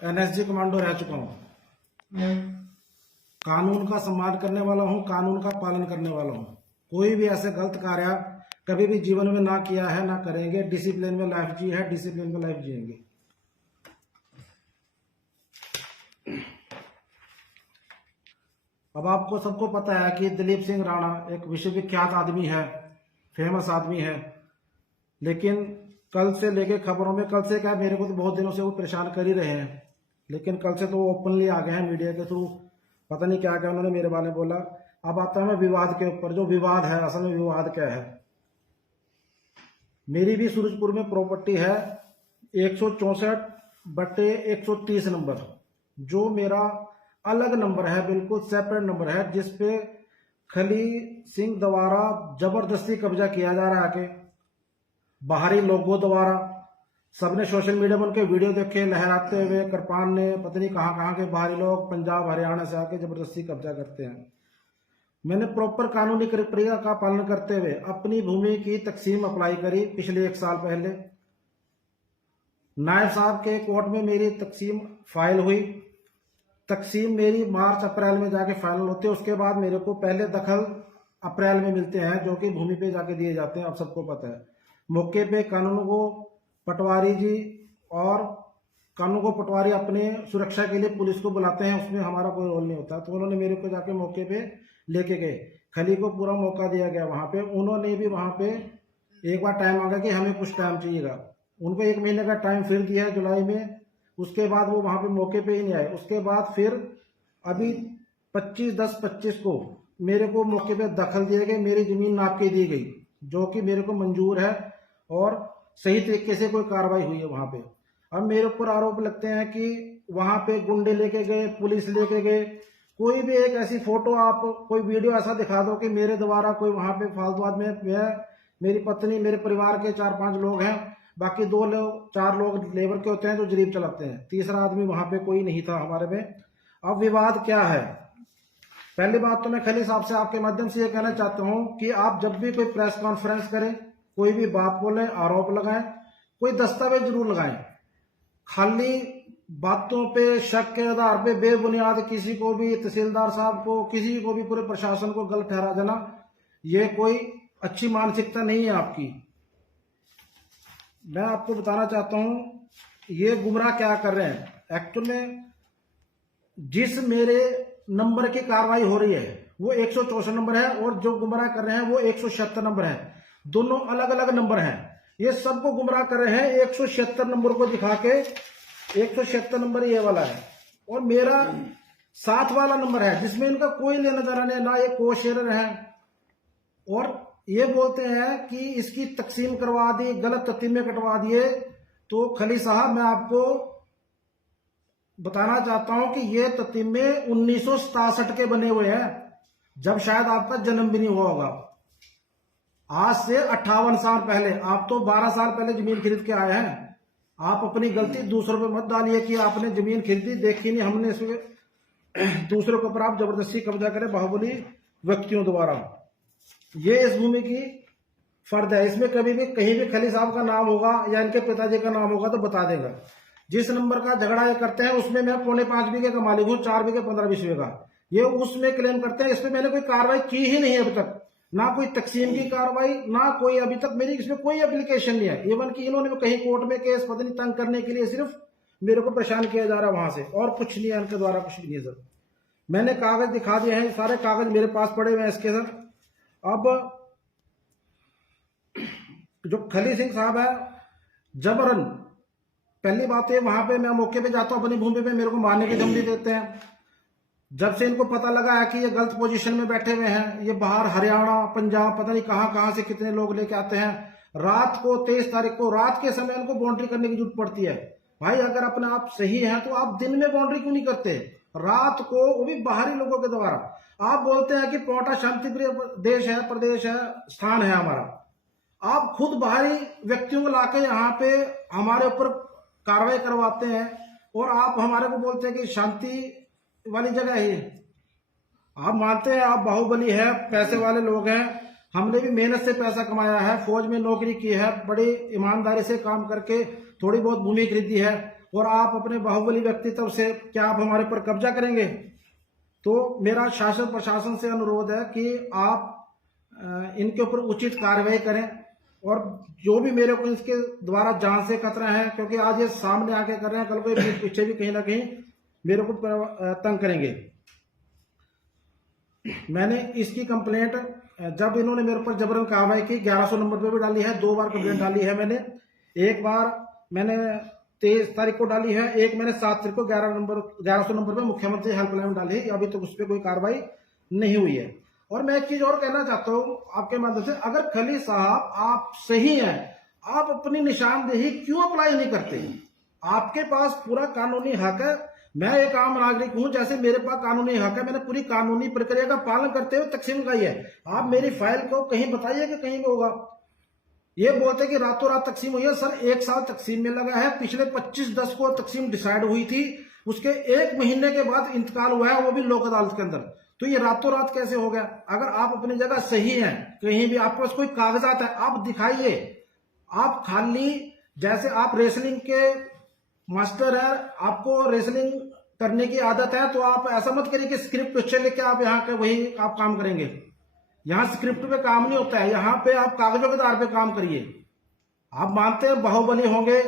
NSG commando रह चुका हूँ। कानून का सम्मान करने वाला हूँ, कानून का पालन करने वाला हूँ। कोई भी ऐसे गलत कार्य कभी भी जीवन में ना किया है, ना करेंगे। डिसिप्लिन में लाइफ जी है, डिसिप्लिन में लाइफ जिएंगे। अब आपको सबको पता है कि दिलीप सिंह राणा एक विश्वविख्यात आदमी है, फेमस आदमी है। लेकिन कल से लेके खबरों में, कल से क्या, मेरे को तो बहुत दिनों से वो परेशान कर ही रहे हैं, लेकिन कल से तो वो ओपनली आ गए हैं मीडिया के थ्रू। पता नहीं क्या क्या उन्होंने मेरे बारे में बोला। अब आता है मैं विवाद के ऊपर। जो विवाद है, असल में विवाद क्या है। मेरी भी सूरजपुर में प्रॉपर्टी है 164/130 नंबर, जो मेरा अलग नंबर है, बिल्कुल सेपरेट नंबर है, जिसपे खली सिंह द्वारा जबरदस्ती कब्जा किया जा रहा है। आके बाहरी लोगों द्वारा, सबने सोशल मीडिया में उनके वीडियो देखे लहराते हुए, कृपान ने, पता नहीं कहां के बाहरी लोग पंजाब हरियाणा से आके जबरदस्ती कब्जा करते हैं। मैंने प्रॉपर कानूनी प्रक्रिया का पालन करते हुए अपनी भूमि की तकसीम अप्लाई करी पिछले 1 साल पहले। नायब साहब के कोर्ट में मेरी तकसीम फाइल हुई। तकसीम मेरी मार्च अप्रैल में जाके फाइनल होती है। उसके बाद मेरे को पहले दखल अप्रैल में मिलते हैं, जो कि भूमि पे जाके दिए जाते हैं। आप सबको पता है। मौके पे कानून को पटवारी जी और कानून को पटवारी अपने सुरक्षा के लिए पुलिस को बुलाते हैं, उसमें हमारा कोई रोल नहीं होता। तो उन्होंने मेरे को जाके मौके पे लेके गए। खली को पूरा मौका दिया गया वहां पे। उन्होंने भी वहां पे एक बार टाइम मांगा कि हमें कुछ टाइम चाहिएगा। उनको 1 महीने का टाइम फिर दिया जुलाई में। उसके बाद वो वहां पे मौके पे ही नहीं आए। उसके बाद फिर अभी 25/10/25 को मेरे को मौके पे दखल दिए गए, मेरी जमीन नाप के दी गई, जो कि मेरे को मंजूर है और सही तरीके से कोई कार्रवाई हुई है वहां पे। अब मेरे ऊपर आरोप लगते हैं कि वहां पे गुंडे लेके गए, पुलिस लेके गए। कोई भी एक ऐसी फोटो, आप कोई वीडियो ऐसा दिखा दो कि मेरे द्वारा कोई वहां पे फालतू आदमी, मैं, मेरी पत्नी, मेरे परिवार के 4-5 लोग हैं, बाकी 2-4 लोग लेबर के होते हैं जो जरीब चलाते हैं। तीसरा आदमी वहां पे कोई नहीं था हमारे में। अब विवाद क्या है। पहली बात तो मैं खली साहब से आपके माध्यम से ये कहना चाहता हूं कि आप जब भी कोई प्रेस कॉन्फ्रेंस करें, कोई भी बात बोले, आरोप लगाएं, कोई दस्तावेज जरूर लगाएं। खाली बातों पे, शक के आधार पे बेबुनियाद किसी को भी, तहसीलदार साहब को, किसी को भी, पूरे प्रशासन को गलत ठहरा देना, ये कोई अच्छी मानसिकता नहीं है आपकी। मैं आपको बताना चाहता हूं, ये गुमराह क्या कर रहे हैं। एक्चुअल में जिस मेरे नंबर की कार्रवाई हो रही है वो 164 नंबर है, और जो गुमराह कर रहे हैं वो 176 नंबर है। दोनों अलग अलग नंबर हैं। ये सबको गुमराह कर रहे हैं 176 नंबर को दिखा के। 176 नंबर ये वाला है, और मेरा 7 वाला नंबर है, जिसमें इनका कोई लेना देना नहीं, ना ये को शेयर है। और ये बोलते हैं कि इसकी तकसीम करवा दी, गलत ततीमे कटवा दिए। तो खली साहब, मैं आपको बताना चाहता हूं कि ये ततीमे 1967 के बने हुए हैं, जब शायद आपका जन्म भी नहीं हुआ होगा। आज से 58 साल पहले। आप तो 12 साल पहले जमीन खरीद के आए हैं। आप अपनी गलती दूसरों पे मत डालिए कि आपने जमीन खरीदी, देखी नहीं हमने, इसमें दूसरों के ऊपर आप जबरदस्ती कब्जा करें बाहुबली व्यक्तियों द्वारा। ये इस भूमि की फर्द है। इसमें कभी भी कहीं भी खली साहब का नाम होगा या इनके पिताजी का नाम होगा तो बता देगा। जिस नंबर का झगड़ा ये करते हैं उसमें मैं 4.25 बीघे का मालिक हूं, 4 बीघे 15-20 बीघा ये उसमें क्लेम करते हैं। इसमें मैंने कोई कार्रवाई की ही नहीं है अभी तक, ना कोई तकसीम की कार्रवाई, ना कोई अभी तक मेरी इसमें कोई एप्लीकेशन नहीं है। इवन कि इन्होंने कहीं कोर्ट में केस पता नहीं तंग करने के लिए सिर्फ मेरे को परेशान किया जा रहा है वहां से, और कुछ नहीं है इनके द्वारा, कुछ भी नहीं है सर। मैंने कागज दिखा दिए हैं, सारे कागज मेरे पास पड़े हुए हैं इसके सर। अब जो खली सिंह साहब है जबरन, पहली बात है वहां पे मैं मौके पे जाता हूं अपनी भूमि पे, मेरे को मारने की धमकी देते हैं। जब से इनको पता लगा है कि ये गलत पोजीशन में बैठे हुए हैं, ये बाहर हरियाणा, पंजाब, पता नहीं कहां से कितने लोग लेके आते हैं। रात को 23 तारीख को रात के समय इनको बाउंड्री करने की जरूरत पड़ती है। भाई अगर अपने आप सही है तो आप दिन में बाउंड्री क्यों नहीं करते, रात को, वो भी बाहरी लोगों के द्वारा। आप बोलते हैं कि पोटा शांति प्रिय देश है, प्रदेश है, स्थान है हमारा। आप खुद बाहरी व्यक्तियों को लाके यहाँ पे हमारे ऊपर कार्रवाई करवाते हैं, और आप हमारे को बोलते हैं कि शांति वाली जगह है। आप मानते हैं आप बाहुबली है, पैसे वाले लोग हैं। हमने भी मेहनत से पैसा कमाया है, फौज में नौकरी की है, बड़ी ईमानदारी से काम करके थोड़ी बहुत भूमि खरीदी है, और आप अपने बाहुबली व्यक्तित्व से क्या आप हमारे पर कब्जा करेंगे? तो मेरा शासन प्रशासन से अनुरोध है कि आप इनके ऊपर उचित कार्रवाई करें, और जो भी मेरे को इसके द्वारा जान से खतरा है, क्योंकि आज ये सामने आके कर रहे हैं, कल को पीछे भी कहीं ना कहीं मेरे को तंग करेंगे। मैंने इसकी कंप्लेंट जब इन्होंने मेरे ऊपर जबरन कार्रवाई की 1100 नंबर पे भी डाली है, 2 बार कंप्लेंट डाली है मैंने। एक बार मैंने 23 तारीख को डाली है, एक मैंने 7 तारीख को 1100 नंबर पे मुख्यमंत्री हेल्पलाइन डाली है, अभी तक उस पर कोई कार्रवाई नहीं हुई है। और मैं एक चीज और कहना चाहता हूँ आपके माध्यम से, अगर खली साहब आप सही हैं, आप अपनी निशानदेही क्यों अप्लाई नहीं करते? आपके पास पूरा कानूनी हक है। मैं एक आम नागरिक हूं, जैसे मेरे पास कानूनी हक है, मैंने पूरी कानूनी प्रक्रिया का पालन करते हुए तकसीम कराई है। आप मेरी फाइल को कहीं बताइए कि कहीं में होगा। ये बोलते कि रातों रात तकसीम हुई है, सर 1 साल तकसीम में लगा है। पिछले 25/10 को तकसीम डिसाइड हुई थी, उसके 1 महीने के बाद इंतकाल हुआ है, वो भी लोक अदालत के अंदर। तो ये रातों रात कैसे हो गया? अगर आप अपनी जगह सही हैं, कहीं भी आपके पास कोई कागजात है, आप दिखाइए। आप खाली जैसे आप रेसलिंग के मास्टर है, आपको रेसलिंग करने की आदत है, तो आप ऐसा मत करिए कि स्क्रिप्ट क्वेश्चन लेके आप यहाँ के वही आप काम करेंगे। यहाँ स्क्रिप्ट पे काम नहीं होता है, यहाँ पे आप कागजों के आधार पे काम करिए। आप मानते हैं बाहुबली होंगे,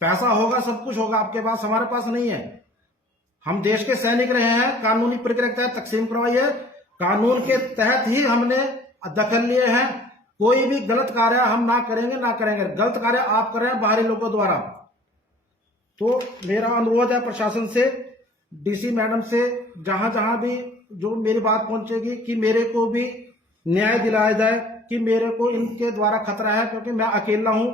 पैसा होगा, सब कुछ होगा आपके पास, हमारे पास नहीं है। हम देश के सैनिक रहे हैं, कानूनी प्रक्रिया के तहत तकसीम करवाई है, कानून के तहत ही हमने दखल लिए हैं। कोई भी गलत कार्य हम ना करेंगे, ना करेंगे। गलत कार्य आप कर रहे हैं बाहरी लोगों द्वारा। तो मेरा अनुरोध है प्रशासन से, डीसी मैडम से, जहां जहां भी जो मेरी बात पहुंचेगी, कि मेरे को भी न्याय दिलाया जाए, कि मेरे को इनके द्वारा खतरा है, क्योंकि मैं अकेला हूं।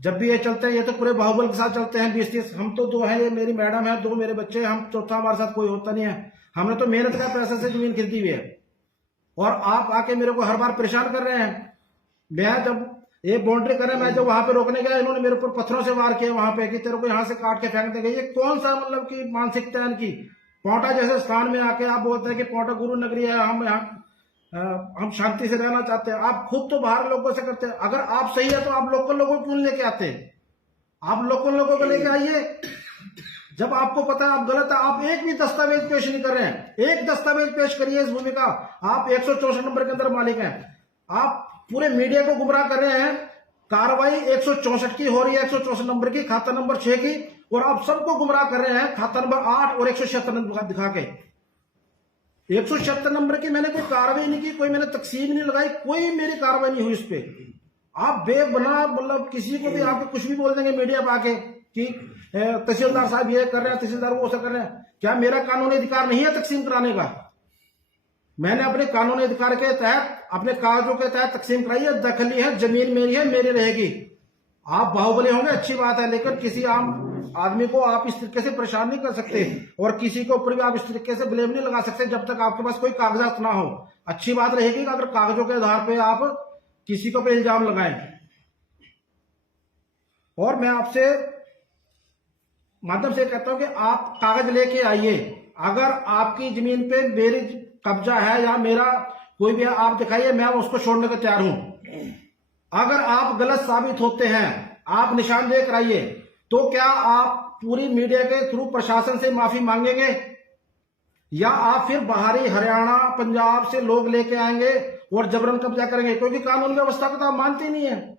जब भी ये चलते हैं, ये तो पूरे बाहुबल के साथ चलते हैं 20-30। हम तो 2 हैं, ये मेरी मैडम है, 2 मेरे बच्चे, हम चौथा हमारे साथ कोई होता नहीं है। हमने तो मेहनत का पैसे से जमीन खरीदी हुई है, और आप आके मेरे को हर बार परेशान कर रहे हैं। मैं जब ये बाउंड्री कर रहे हैं, मैं जब वहां पे रोकने गया, इन्होंने मेरे ऊपर पत्थरों से वार किया वहां पे, कि तेरे को यहां से काट के फेंक देंगे। ये कौन सा मतलब की मानसिकता है इनकी? पौंटा जैसे स्थान में आके आप बोलते हैं कि पौंटा गुरु नगरी है, हम शांति से रहना चाहते हैं। आप खुद तो बाहर लोगों से करते हैं। अगर आप सही है तो आप लोकल लोगों को क्यों लेके आते हैं? आप लोकल लोगों को लेके आइए। जब आपको पता है आप गलत है, आप एक भी दस्तावेज पेश नहीं कर रहे हैं। एक दस्तावेज पेश करिए इस भूमि का। आप 164 नंबर के अंदर मालिक हैं। आप पूरे मीडिया को गुमराह कर रहे हैं। कार्रवाई 164 की हो रही है, 164 नंबर की, खाता नंबर 6 की, और आप सबको गुमराह कर रहे हैं खाता नंबर 8 और 176 नंबर दिखा के। 176 नंबर की मैंने कोई कार्रवाई नहीं की, कोई मैंने तकसीम नहीं लगाई, कोई मेरी कार्रवाई नहीं हुई उस पर। आप बेबना मतलब किसी को भी आप कुछ भी बोल देंगे मीडिया पे आके कि तहसीलदार साहब ये कर रहे हैं, तहसीलदार वो ऐसा कर रहे हैं। क्या मेरा कानूनी अधिकार नहीं है तकसीम कराने का? मैंने अपने कानूनी अधिकार के तहत, अपने कागजों के तहत तकसीम कराई है, दखली है, जमीन मेरी है, मेरी रहेगी। आप बाहुबली होंगे अच्छी बात है, लेकिन किसी आम आदमी को आप इस तरीके से परेशान नहीं कर सकते, और किसी के ऊपर भी आप इस तरीके से ब्लेम नहीं लगा सकते जब तक आपके पास कोई कागजात ना हो। अच्छी बात रहेगी अगर कागजों के आधार पर आप किसी को पे इल्जाम लगाएं। और मैं आपसे माध्यम से कहता हूं कि आप कागज लेके आइए। अगर आपकी जमीन पे मेरी कब्जा है या मेरा कोई भी आप दिखाइए, मैं उसको छोड़ने को तैयार हूं। अगर आप गलत साबित होते हैं, आप निशानदेही कराइए। तो क्या आप पूरी मीडिया के थ्रू प्रशासन से माफी मांगेंगे, या आप फिर बाहरी हरियाणा पंजाब से लोग लेके आएंगे और जबरन कब्जा करेंगे? क्योंकि कानून व्यवस्था को तो आप मानते नहीं है।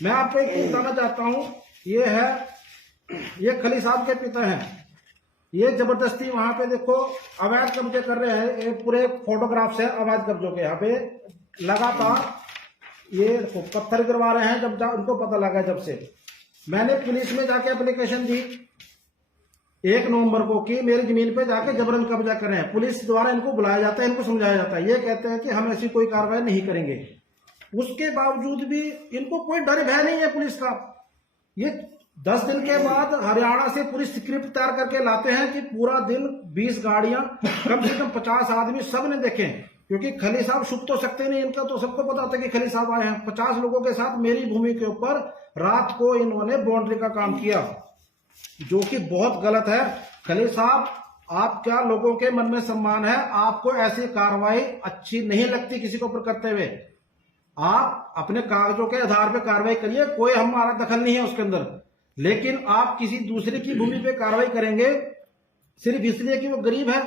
मैं आपको एक चीज बताना चाहता हूं, ये खली साहब के पिता हैं। ये जबरदस्ती वहां पे देखो अवैध कब्जे कर रहे हैं। ये पूरे फोटोग्राफ्स है अवैध कब्जों के। यहाँ पे लगातार ये पत्थर गिरवा रहे हैं। जब उनको पता लगा, जब से मैंने पुलिस में जाके एप्लीकेशन दी 1 नवंबर को कि मेरी जमीन पे जाके जबरन कब्जा कर रहे हैं। पुलिस द्वारा इनको बुलाया जाता है, इनको समझाया जाता है। ये कहते हैं कि हम ऐसी कोई कार्रवाई नहीं करेंगे। उसके बावजूद भी इनको कोई डर भय नहीं है पुलिस का। ये 10 दिन के बाद हरियाणा से पूरी स्क्रिप्ट तैयार करके लाते हैं कि पूरा दिन 20 गाड़ियां, कम से कम 50 आदमी सब ने देखे। क्योंकि खली साहब छुप तो सकते नहीं, इनका तो सबको पता था कि खली साहब आए हैं। 50 लोगों के साथ मेरी भूमि के ऊपर रात को इन्होंने बाउंड्री का काम किया, जो कि बहुत गलत है। खली साहब, आप क्या लोगों के मन में सम्मान है? आपको ऐसी कार्रवाई अच्छी नहीं लगती किसी के ऊपर करते हुए? आप अपने कागजों के आधार पर कार्रवाई करिए, कोई हमारा दखल नहीं है उसके अंदर। लेकिन आप किसी दूसरे की भूमि पे कार्रवाई करेंगे सिर्फ इसलिए कि वो गरीब है।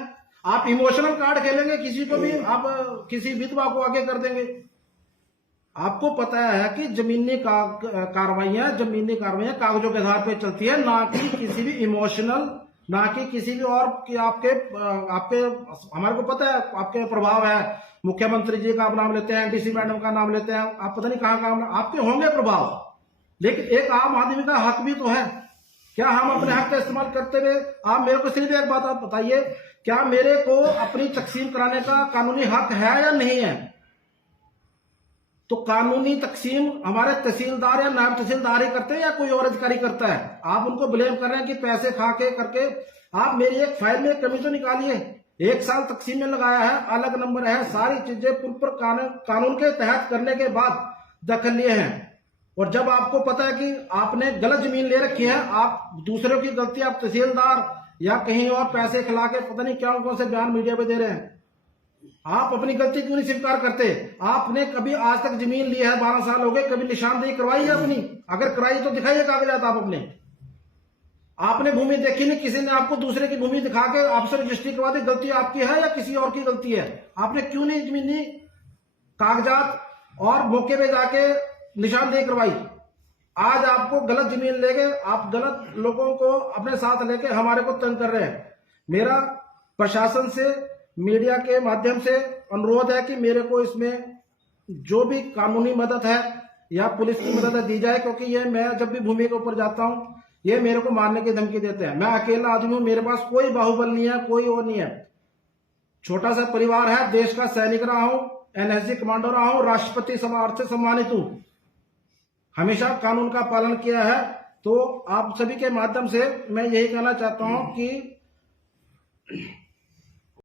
आप इमोशनल कार्ड खेलेंगे, किसी को भी आप किसी विधवा को आगे कर देंगे। आपको पता है कि जमीनी कार्रवाइयां कागजों के आधार पर चलती है, ना कि किसी भी इमोशनल, ना कि किसी भी और कि आपके हमारे को पता है आपके प्रभाव है, मुख्यमंत्री जी का आप नाम लेते हैं, डीसी मैडम का नाम लेते हैं, आप पता नहीं कहां कहां आपके होंगे प्रभाव, लेकिन एक आम आदमी का हक भी तो है। क्या हम अपने हक का इस्तेमाल करते रहे? आप मेरे को सिर्फ एक बात आप बताइए, क्या मेरे को अपनी तकसीम कराने का कानूनी हक है या नहीं है? तो कानूनी तकसीम हमारे तहसीलदार या नायब तहसीलदार ही करते हैं या कोई और अधिकारी करता है? आप उनको ब्लेम कर रहे हैं कि पैसे खा के करके। आप मेरी एक फाइल में कमी तो निकालिए, 1 साल तकसीम में लगाया है, अलग नंबर है, सारी चीजें पूर्व कानून के तहत करने के बाद दखल लिए हैं। और जब आपको पता है कि आपने गलत जमीन ले रखी है, आप दूसरों की गलती, आप तहसीलदार या कहीं और पैसे खिला के पता नहीं क्या कौन से बयान मीडिया पे दे रहे हैं, आप अपनी गलती क्यों नहीं स्वीकार करते? आपने कभी आज तक जमीन ली है, 12 साल हो गए, कभी निशानदेही करवाई है अपनी? अगर कराई तो दिखाइए कागजात आप अपने। आपने भूमि देखी नहीं, किसी ने आपको दूसरे की भूमि दिखा के आपसे रजिस्ट्री करवा दी, गलती आपकी है या किसी और की गलती है? आपने क्यों नहीं जमीनी कागजात और मौके पे जाके निशानदेही करवाई? आज आपको गलत जमीन लेके आप गलत लोगों को अपने साथ लेके हमारे को तंग कर रहे हैं। मेरा प्रशासन से, मीडिया के माध्यम से अनुरोध है कि मेरे को इसमें जो भी कानूनी मदद है या पुलिस की मदद दी जाए, क्योंकि ये मैं जब भी भूमि के ऊपर जाता हूं ये मेरे को मारने की धमकी देते हैं। मैं अकेला आदमी हूं, मेरे पास कोई बाहुबल नहीं है, कोई और नहीं है, छोटा सा परिवार है, देश का सैनिक रहा हूं, एनएसजी कमांडो रहा हूं, राष्ट्रपति समाज से सम्मानित हूं, हमेशा कानून का पालन किया है। तो आप सभी के माध्यम से मैं यही कहना चाहता हूं कि